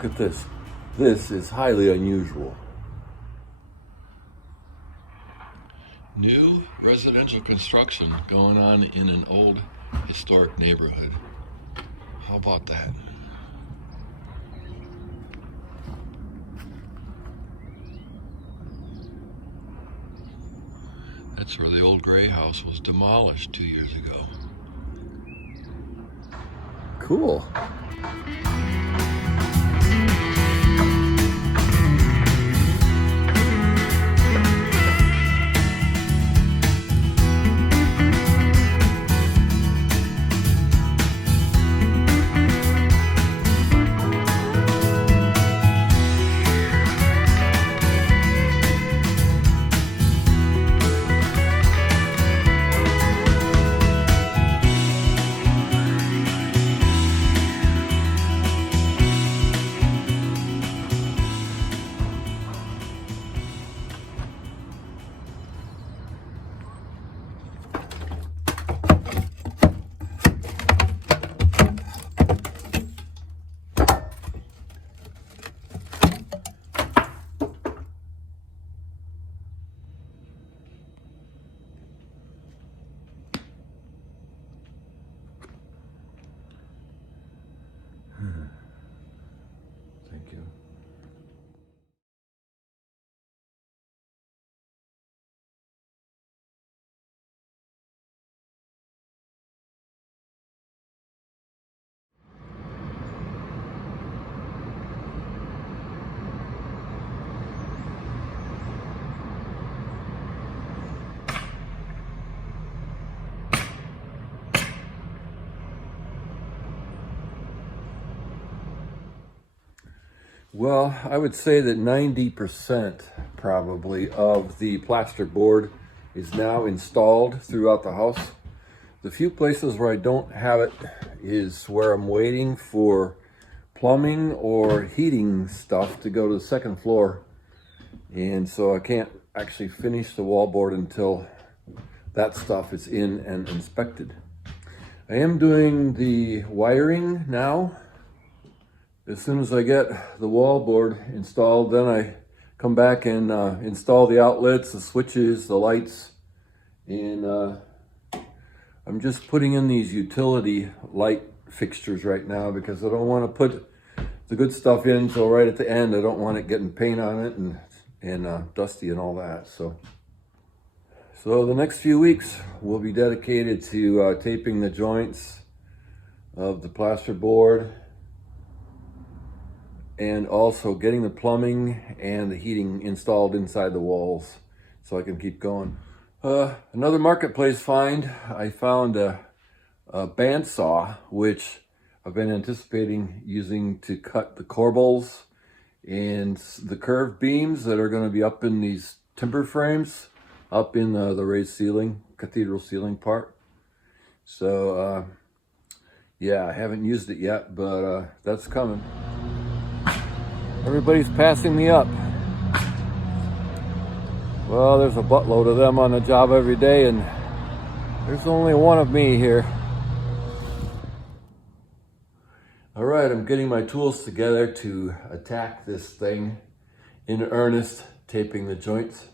Look at this. This is highly unusual. New residential construction going on in an old historic neighborhood. How about that? That's where the old gray house was demolished 2 years ago. Cool. Thank you. Well, I would say that 90% probably of the plasterboard is now installed throughout the house. The few places where I don't have it is where I'm waiting for plumbing or heating stuff to go to the second floor. And so I can't actually finish the wallboard until that stuff is in and inspected. I am doing the wiring now. As soon as I get the wallboard installed, then I come back and install the outlets, the switches, the lights, and I'm just putting in these utility light fixtures right now because I don't want to put the good stuff in so right at the end. I don't want it getting paint on it and dusty and all that. So the next few weeks will be dedicated to taping the joints of the plasterboard, and also getting the plumbing and the heating installed inside the walls so I can keep going. Another marketplace find, I found a bandsaw, which I've been anticipating using to cut the corbels and the curved beams that are going to be up in these timber frames, up in the raised ceiling, cathedral ceiling part. So yeah, I haven't used it yet, but that's coming. Everybody's passing me up. Well, there's a buttload of them on the job every day, and there's only one of me here. All right, I'm getting my tools together to attack this thing in earnest, taping the joints.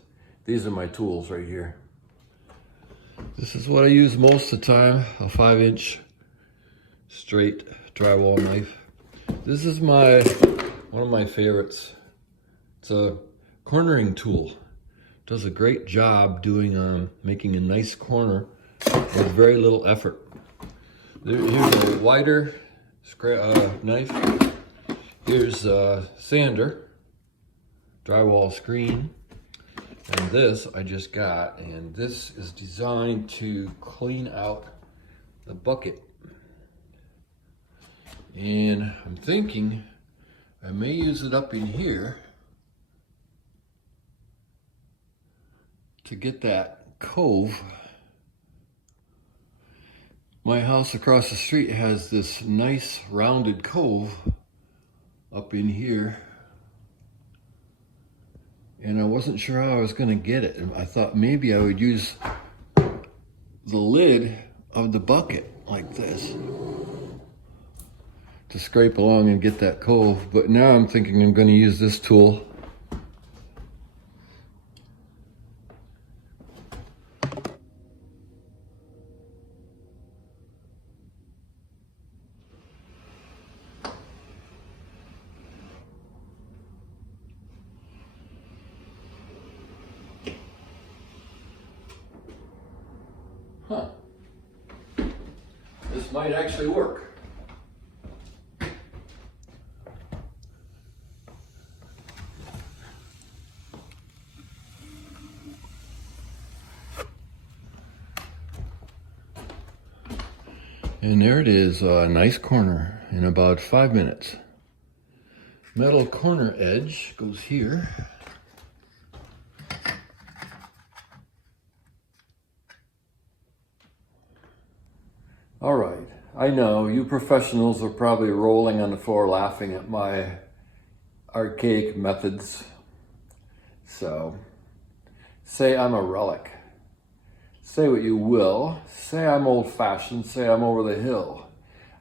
These are my tools right here. This is what I use most of the time, a 5-inch straight drywall knife. This is one of my favorites. It's a cornering tool. Does a great job doing making a nice corner with very little effort. Here's a wider knife. Here's a sander, drywall screen, and this I just got, and this is designed to clean out the bucket. And I'm thinking I may use it up in here to get that cove. My house across the street has this nice rounded cove up in here, and I wasn't sure how I was going to get it. And I thought maybe I would use the lid of the bucket like this to scrape along and get that cove, but now I'm thinking I'm going to use this tool. Huh. This might actually work. And there it is, a nice corner in about 5 minutes. Metal corner edge goes here. All right, I know you professionals are probably rolling on the floor laughing at my archaic methods. So, say I'm a relic. Say what you will. Say I'm old-fashioned. Say I'm over the hill.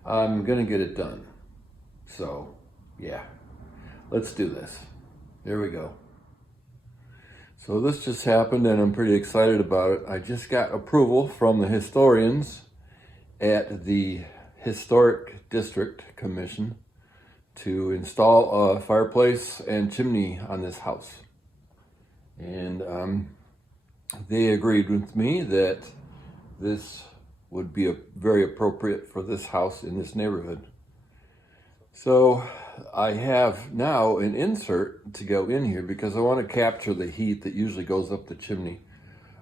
I'm gonna get it done. So, yeah, let's do this. Here we go. So this just happened and I'm pretty excited about it. I just got approval from the historians at the Historic District Commission to install a fireplace and chimney on this house. And they agreed with me that this would be very appropriate for this house in this neighborhood. So I have now an insert to go in here because I want to capture the heat that usually goes up the chimney.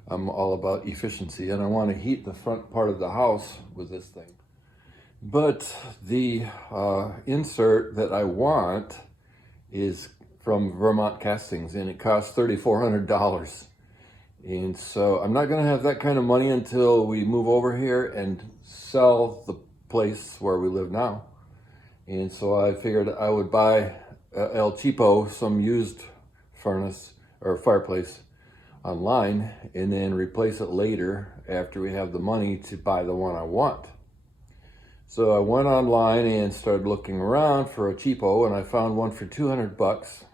I'm all about efficiency and I want to heat the front part of the house with this thing. But the insert that I want is from Vermont Castings and it costs $3,400. And so I'm not going to have that kind of money until we move over here and sell the place where we live now. And so I figured I would buy El Cheapo, some used furnace or fireplace online, and then replace it later after we have the money to buy the one I want. So I went online and started looking around for a cheapo, and I found one for 200 bucks.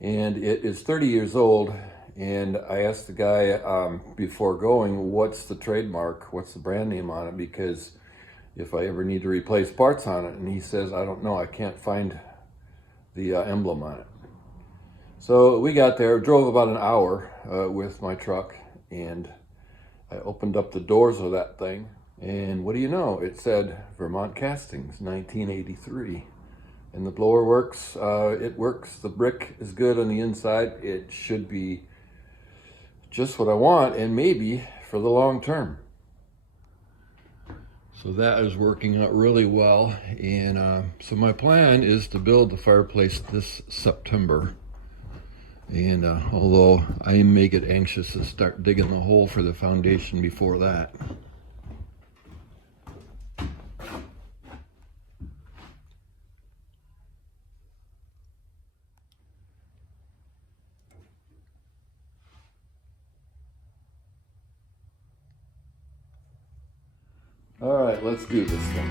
And it is 30 years old. And I asked the guy before going, what's the trademark? What's the brand name on it? Because if I ever need to replace parts on it. And he says, I don't know, I can't find the emblem on it. So we got there, drove about an hour with my truck, and I opened up the doors of that thing. And what do you know? It said Vermont Castings, 1983. And the blower works, it works. The brick is good on the inside. It should be just what I want, and maybe for the long term. So that is working out really well. And so my plan is to build the fireplace this September. And although I may get anxious to start digging the hole for the foundation before that. All right, let's do this thing.